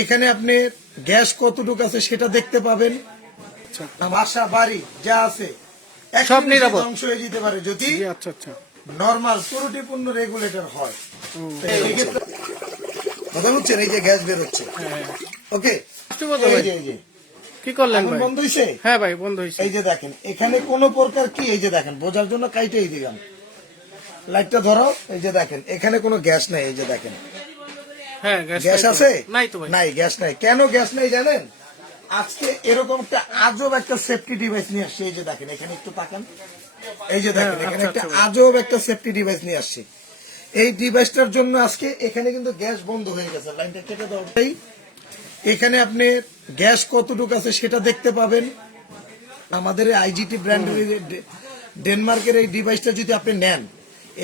এখানে আপনি গ্যাস কতটুকু আছে সেটা দেখতে পাবেন। আচ্ছা। বাসা বাড়ি যা আছে সব নিরাপদ। ধ্বংস হয়ে যেতে পারে। যদি আচ্ছা আচ্ছা। নর্মাল ত্রুটিপূর্ণ রেগুলেটর হয় কথা বুঝছেন এই যে গ্যাস বের হচ্ছে। হ্যাঁ। ওকে আসতে বলতো এই ভাই? যে এই যে। কি করলেন ভাই? বন্ধ হ্যাঁ ভাই বন্ধ এই যে দেখেন এখানে কোন প্রকার কি? এই যে দেখেন বোঝার জন্য কাইটে এই দিলাম লাইটটা ধরো এই যে দেখেন এখানে কোনো গ্যাস নাই এই যে দেখেন। হ্যাঁ গ্যাস নাই তো। আছে? নাই তো নাই গ্যাস নাই। কেন গ্যাস নাই জানেন? আজকে এরকম একটা আজব একটা সেফটি ডিভাইস নিয়ে আসছে। এই যে দেখেন এখানে একটু তাকান। এই যে দেখেন হ্যাঁ, এখানে আচ্ছা, একটা আচ্ছা আজব একটা সেফটি ডিভাইস নিয়ে আসছে। এই ডিভাইসটার জন্য আজকে এখানে কিন্তু গ্যাস বন্ধ হয়ে গেছে। লাইনটা কেটে দাও এখানে আপনি গ্যাস কতটুকু আছে সেটা দেখতে পাবেন। আমাদের আইজিটি ব্র্যান্ডের ডেনমার্কের এই ডিভাইসটা যদি আপনি নেন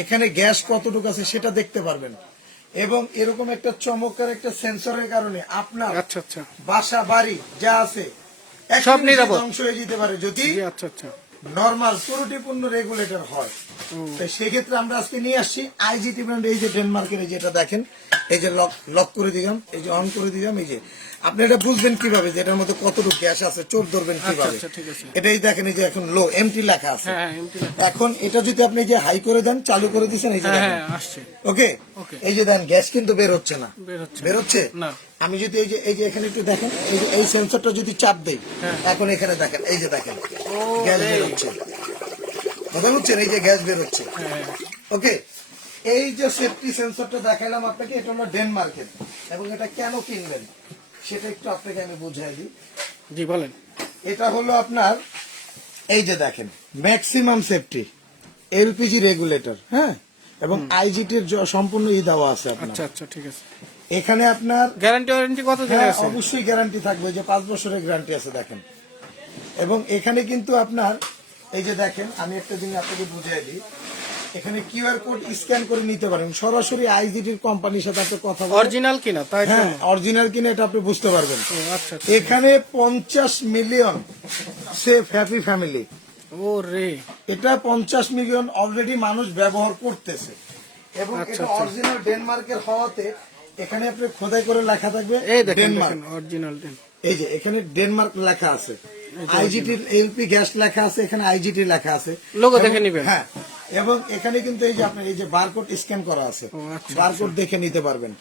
এখানে গ্যাস কতটুকু আছে সেটা দেখতে পারবেন। এবং এরকম একটা চমৎকার একটা সেন্সরের কারণে আপনার আচ্ছা আচ্ছা। বাসা বাড়ি যা আছে সব নিরাপদ। ধ্বংস হয়ে যেতে পারে। যদি আচ্ছা আচ্ছা। নর্মাল ত্রুটিপূর্ণ রেগুলেটর হয় সেক্ষেত্রে আমরা আজকে নিয়ে আসছি আইজিটি ব্র্যান্ড এই যে ডেনমার্কের যেটা দেখেন এই যে লক লক করে দিলাম এই যে অন করে দিলাম এই যে আপনি এটা বুঝবেন কীভাবে যে এটার মধ্যে কতটুকু গ্যাস আছে চোর ধরবেন কীভাবে আচ্ছা। এটাই দেখেন এই যে এখন লো এমটি লেখা আছে হ্যাঁ হ্যাঁ। এখন এটা যদি আপনি যে হাই করে দেন চালু করে দিচ্ছেন এই যে হ্যাঁ দেখেন হ্যাঁ ওকে এই যে দেন গ্যাস কিন্তু বের হচ্ছে না বের হচ্ছে। আমি যদি এই যে এই যে এখানে একটু দেখেন এই যে এই সেন্সরটা যদি চাপ দেই হ্যাঁ। এখন এখানে দেখেন এই যে দেখেন গ্যাস বের হচ্ছে কথা বুঝছেন এই যে গ্যাস বের হচ্ছে। হ্যাঁ। ওকে এই যে সেফটি সেন্সরটা দেখাইলাম আপনাকে এটা হলো ডেনমার্কের এবং এটা কেন কিনবেন সেটা একটু আপনাকে আমি বুঝাই দিই। জি বলেন। এটা হলো আপনার এই যে দেখেন ম্যাক্সিমাম সেফটি এলপিজি রেগুলেটর হ্যাঁ? এবং আইজিটির সম্পূর্ণ ই দেওয়া আছে আপনার। আচ্ছা আচ্ছা ঠিক আছে। এখানে আপনার গ্যারান্টি ওয়ারেন্টি কত দিন হ্যাঁ আছে? অবশ্যই গ্যারান্টি থাকবে যে পাঁচ বছরের গ্যারান্টি আছে দেখেন। এবং এখানে কিন্তু আপনার এই যে দেখেন আমি একটা জিনিস আপনাকে বুঝিয়ে দিই। এখানে কিউআর কোড স্ক্যান করে নিতে পারেন। সরাসরি আইজিটির কোম্পানির সাথে আপনি কথা অরিজিনাল কিনা তাই হ্যাঁ অরিজিনাল কিনা এটা আপনি বুঝতে পারবেন। আচ্ছা আচ্ছা। এখানে পঞ্চাশ মিলিয়ন সেফ হ্যাপি ফ্যামিলি ও রে এটা পঞ্চাশ মিলিয়ন অলরেডি মানুষ ব্যবহার করতেছে। এবং আচ্ছা, এটা আচ্ছা। অরিজিনাল ডেনমার্কের হওয়াতে এখানে আপনি খোদাই করে লেখা থাকবে এই দেখেন ডেনমার্ক অরিজিনাল এই যে এখানে ডেনমার্ক লেখা আছে। আইজিটি এলপি গ্যাস লেখা আছে এখানে আইজিটি লেখা আছে। এবং- দেখে নিবেন। হ্যাঁ এবং এখানে কিন্তু এই যে আপনার এই যে বারকোড স্ক্যান করা আছে আচ্ছা, বারকোড দেখে নিতে পারবেন।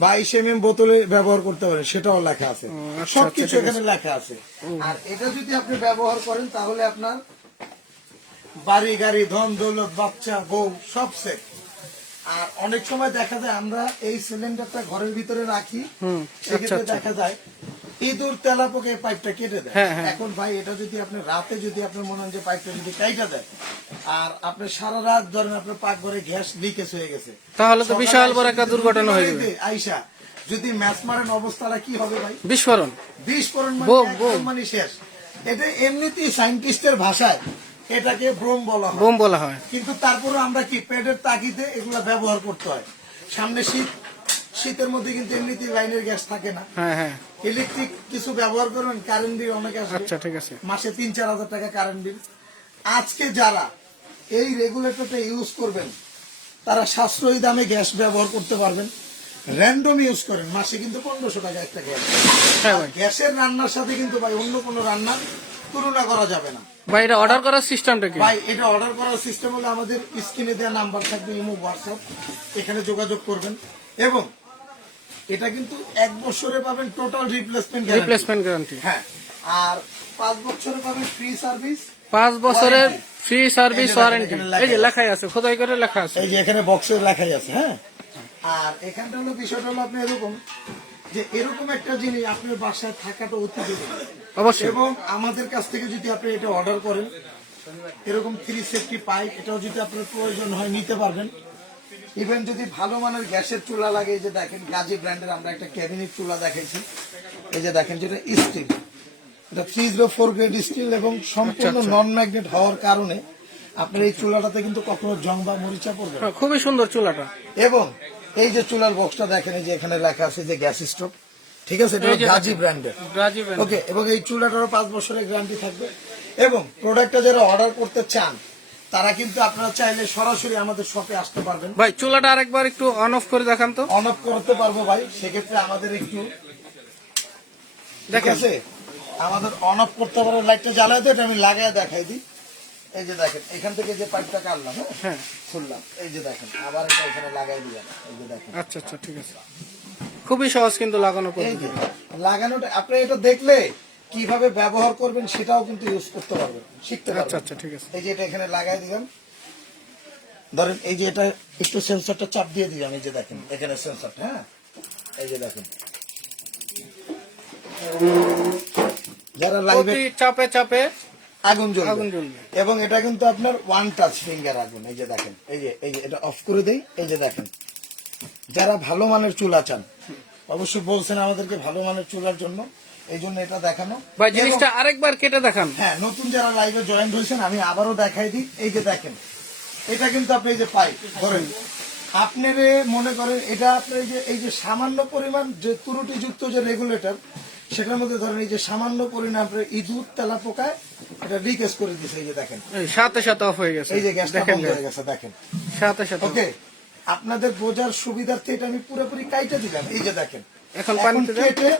বাইশ এম এম বোতলে ব্যবহার করতে পারেন সেটাও লেখা আছে। আচ্ছা, সবকিছু আচ্ছা, এখানে লেখা আছে। আর এটা যদি আপনি ব্যবহার করেন তাহলে আপনার বাড়ি গাড়ি ধন দৌলত বাচ্চা বউ সব সেট আর অনেক সময় দেখা যায় আমরা এই সিলিন্ডারটা ঘরের ভিতরে রাখি সেক্ষেত্রে আচ্ছা, আচ্ছা। দেখা যায় ইঁদুর তেলা পোকে পাইপটা কেটে দেয়। হ্যাঁ, হ্যাঁ। এখন ভাই এটা যদি আপনি রাতে যদি আপনার মনে হয় যে পাইপটা যদি কাইটা দেয় আর আপনি সারা রাত ধরেন আপনার পাকঘরে গ্যাস লিকেজ হয়ে গেছে। তাহলে তো বিশাল বড় একটা দুর্ঘটনা হয়ে যাবে। আইসা যদি ম্যাচ মারেন অবস্থাটা কি হবে ভাই? বিস্ফোরণ। পরন মানে শেষ। এটা এমনিতেই সাইন্টিস্টের ভাষায় এটাকে ব্রোম বলা হয়। ব্রোম বলা হয়। কিন্তু তারপরে আমরা কি পেটের তাগিদে এগুলা ব্যবহার করতে হয়। সামনে শীত শীতের মধ্যে কিন্তু এমনিতেই লাইনের গ্যাস থাকে না। হ্যাঁ হ্যাঁ। ইলেকট্রিক কিছু ব্যবহার করবেন কারেন্ট বিল অনেক আসবে। আচ্ছা ঠিক আছে। মাসে তিন চার হাজার টাকা কারেন্ট বিল আজকে যারা এই রেগুলেটরটা ইউজ করবেন তারা সাশ্রয়ী দামে গ্যাস ব্যবহার করতে পারবেন। র্যান্ডম ইউজ করেন মাসে কিন্তু পনেরোশো টাকা একটা গ্যাস। হ্যাঁ ভাই। গ্যাসের রান্নার সাথে কিন্তু ভাই অন্য কোনো রান্নার তুলনা করা যাবে না। ভাই এটা অর্ডার করার সিস্টেমটা কি? ভাই এটা অর্ডার করার সিস্টেম হলে আমাদের স্ক্রিনে দেওয়া নাম্বার থাকবে ইমো হোয়াটসঅ্যাপ এখানে যোগাযোগ করবেন। এবং এটা কিন্তু এক বছরে পাবেন টোটাল রিপ্লেসমেন্ট রিপ্লেসমেন্ট গ্যারান্টি হ্যাঁ আর পাঁচ বছরে পাবেন ফ্রি সার্ভিস পাঁচ বছরের ফ্রি সার্ভিস ওয়ারেন্টি এই যে লেখাই আছে। খোদাই করে লেখা আছে। এই যে এখানে বক্সে লেখাই আছে হ্যাঁ? আর এখানটা হলো বিষয়টা হলো আপনি এরকম যে এরকম একটা জিনিস আপনার বাসায় থাকাটা অতি জরুরি। অবশ্যই। এবং আমাদের কাছ থেকে যদি আপনি এটা অর্ডার করেন এরকম থ্রি সেফটি পাইপ এটাও যদি আপনার প্রয়োজন হয় নিতে পারবেন। ইভেন যদি ভালো মানের গ্যাসের চুলা লাগে এই যে দেখেন গাজী ব্র্যান্ডের আমরা একটা ক্যাবিনেট চুলা দেখেছি। এই যে দেখেন যেটা স্টিল এটা three zero four grade steel এবং সম্পূর্ণ আচ্ছা। নন ম্যাগনেট হওয়ার কারণে আপনার এই চুলাটাতে কিন্তু কখনো জং বা মরিচা পড়বে হ্যাঁ, খুবই সুন্দর চুলাটা। এবং এই যে চুলার বক্সটা দেখেন এই যে এখানে লেখা আছে যে গ্যাস স্টোভ। ঠিক আছে এটা গাজী ব্র্যান্ডের। ওকে এবং এই চুলাটারও পাঁচ বছরের গ্যারান্টি থাকবে। এবং প্রোডাক্টটা যারা অর্ডার করতে চান তারা কিন্তু আপনারা চাইলে সরাসরি আমাদের শপে আসতে পারবেন। ভাই চুলাটা আরেকবার একটু অন অফ করে দেখান তো। অন অফ করতে পারব ভাই সেক্ষেত্রে আমাদের একটু ঠিক আছে? আমাদের অন অফ করতে পারব লাইটটা জ্বালায় দিয়ে আমি লাগায় দেখাই দিই। এই যে দেখেন এখান থেকে যে পাইপটা কাটলাম হ্যাঁ? হ্যাঁ। খুললাম। এই যে দেখেন আবার এটা এখানে লাগাই দিলাম। এই যে দেখেন। আচ্ছা আচ্ছা ঠিক আছে। খুবই সহজ কিন্তু লাগানো লাগানোটা আপনি এটা দেখলে কীভাবে ব্যবহার করবেন সেটাও কিন্তু ইউজ করতে পারবেন শিখতে আচ্ছা পারবেন। আচ্ছা ঠিক আছে। এই যে এটা এখানে লাগাই দিলাম। ধরেন এই যে এটা একটু সেন্সরটা চাপ দিয়ে দিলাম এই যে দেখেন এখানে সেন্সরটা হ্যাঁ? এই যে দেখেন। যারা লাইভে চাপে চাপে আগুন জ্বলবে। আগুন জ্বলবে। এবং এটা কিন্তু আপনার ওয়ান টাচ ফিঙ্গার আগুন এই যে দেখেন এই যে এই যে এটা অফ করে দেই এই যে দেখেন। যারা ভালো মানের চুলা চান অবশ্যই বলছেন আমাদেরকে ভালো মানের চুলার জন্য। এই জন্য এটা দেখানো। ভাই জিনিসটা আরেকবার কেটে দেখান। হ্যাঁ নতুন যারা লাইভে জয়েন্ট হয়েছেন আমি আবারও দেখাই দিই। এই যে দেখেন এটা কিন্তু আপনি এই যে পাইপ ধরেন আপনার মনে করেন এটা আপনার এই যে এই যে সামান্য পরিমাণ যে ত্রুটিযুক্ত যে রেগুলেটর সেটার মধ্যে ধরেন এই যে সামান্য পরিমাণ ইঁদুর তেলা পোকায় এটা রিকেস করে দিছে এই যে দেখেন। সাথে সাথে অফ হয়ে গেছে। এই যে গ্যাসটা বন্ধ হয়ে গেছে দেখেন। সাথে সাথে। ওকে আপনাদের বোঝার সুবিধার্থে এটা আমি পুরোপুরি কাইটে দিলাম। এই যে দেখেন এখন পানিতে কেটে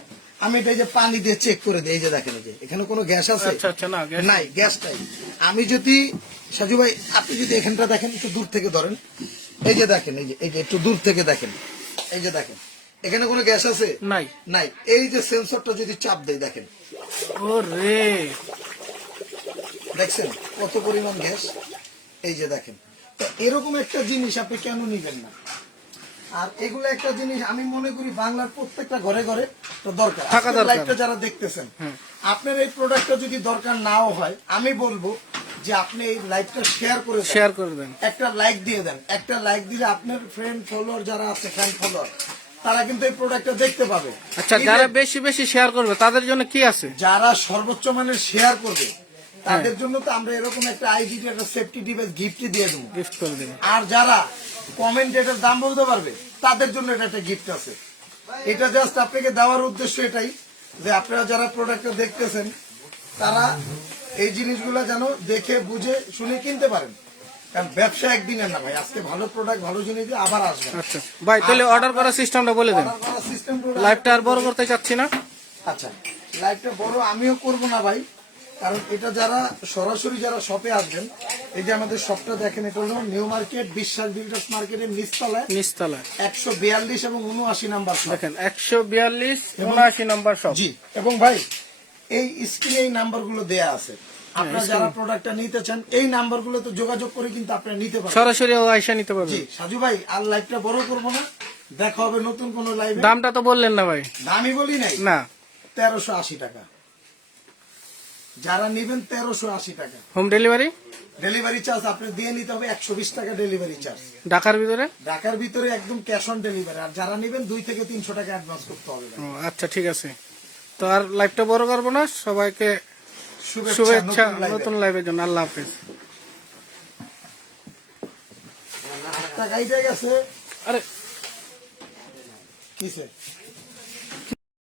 আমি এটা এই যে পানি দিয়ে চেক করে দিই এই যে দেখেন এই যে এখানে কোনো গ্যাস আছে? আচ্ছা আচ্ছা না গ্যাস নাই আমি যদি সাজু ভাই আপনি যদি এখানটা দেখেন একটু দূর থেকে ধরেন। এই যে দেখেন এই যে এই যে একটু দূর থেকে দেখেন। এই যে দেখেন এখানে কোনো গ্যাস আছে? নাই। নাই। এই যে সেন্সরটা যদি চাপ দেয় দেখেন। ও রে দেখছেন কত পরিমাণ গ্যাস? এই যে দেখেন। তো এরকম একটা জিনিস আপনি কেন নিবেন না? আর এগুলো একটা জিনিস আমি মনে করি বাংলার প্রত্যেকটা ঘরে ঘরে দরকার। লাইভটা যারা দেখতেছেন আপনার এই প্রোডাক্টটা যদি দরকার নাও হয় আমি বলব যে আপনি এই লাইভটা শেয়ার করে শেয়ার করে দেন। একটা লাইক দিয়ে দেন। একটা লাইক দিলে আপনার ফ্রেন্ড ফলোয়ার যারা আছে ফ্যান ফলোয়ার তারা কিন্তু এই প্রোডাক্টটা দেখতে পাবে। আচ্ছা যারা বেশি বেশি শেয়ার করবে তাদের জন্য কি আছে? যারা সর্বোচ্চ মানের শেয়ার করবে তাদের জন্য তো আমরা এরকম একটা আইডি একটা সেফটি ডিভাইস গিফট দিয়ে দেবো। গিফট করে দেবে। আর যারা কমেন্ট এটার দাম বলতে পারবে তাদের জন্য এটা একটা গিফট আছে। এটা জাস্ট আপনাকে দেওয়ার উদ্দেশ্য এটাই যে আপনারা যারা প্রোডাক্টটা দেখতেছেন তারা এই জিনিসগুলো যেন দেখে বুঝে শুনে কিনতে পারেন। কারণ ব্যবসা একদিনের না ভাই আজকে ভালো প্রোডাক্ট ভালো জিনিস দিয়ে আবার আসবে। আচ্ছা। ভাই তাহলে অর্ডার করার সিস্টেমটা বলে দেন। লাইভটা আর বড় করতে চাচ্ছি না। আচ্ছা। লাইভটা বড় আমিও করব না ভাই। কারণ এটা যারা সরাসরি যারা শপে আসবেন এই যে আমাদের শপটা দেখেন এটা হলো নিউ মার্কেট বিশ্বাস বিল্ডার্স মার্কেটের নিচতলায়। নিচতলায়। একশো বিয়াল্লিশ এবং উনআশি নাম্বার শপ দেখেন একশো বিয়াল্লিশ উনআশি নাম্বার সব জি এবং ভাই এই স্ক্রিনে এই নাম্বারগুলো দেয়া আছে। আপনারা যারা প্রোডাক্টটা নিতে চান এই যোগাযোগ করে কিন্তু আপনারা নিতে সরাসরি নিতে জি সাজু ভাই আর লাইভটা বড় করব না। দেখা হবে নতুন কোন লাইভে দামটা তো বললেন না ভাই। দামি বলি নাই। না। তেরোশো আশি টাকা। যারা নেবেন তেরোশো আশি টাকা। হোম ডেলিভারি ডেলিভারি চার্জ আপনি দিয়ে নিতে হবে একশো বিশ টাকা ডেলিভারি চার্জ ঢাকার ভিতরে? ঢাকার ভিতরে একদম ক্যাশ অন ডেলিভারি আর যারা নেবেন দুই থেকে তিনশো টাকা অ্যাডভান্স করতে হবে। আচ্ছা ঠিক আছে। তো আর লাইভটা বড় করব না সবাইকে শুভেচ্ছা নতুন লাইভের জন্য। আল্লাহ হাফিজ। আরে। কিসে?